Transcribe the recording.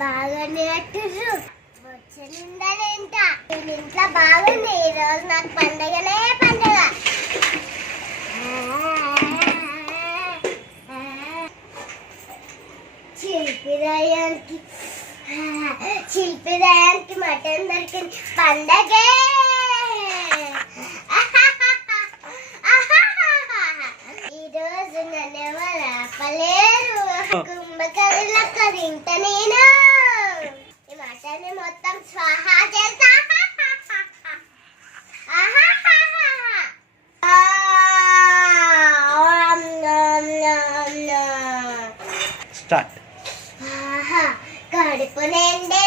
బాగానే అట్టుర్రు వచ్చేంట ఇంట్లో బాగుంది. ఈ రోజు నాకు పండగనే పండగ. శిల్పిదయానికి మటన్ దొరికింది. పండగే. ఈ రోజు నన్ను ఎవరు ఆపలేరు. కుంభకర్ణులకు తింట నేను. ఈ మటన్ మొత్తం స్వాహా చేస్తా. స్టార్ట్. కడుపు నిండే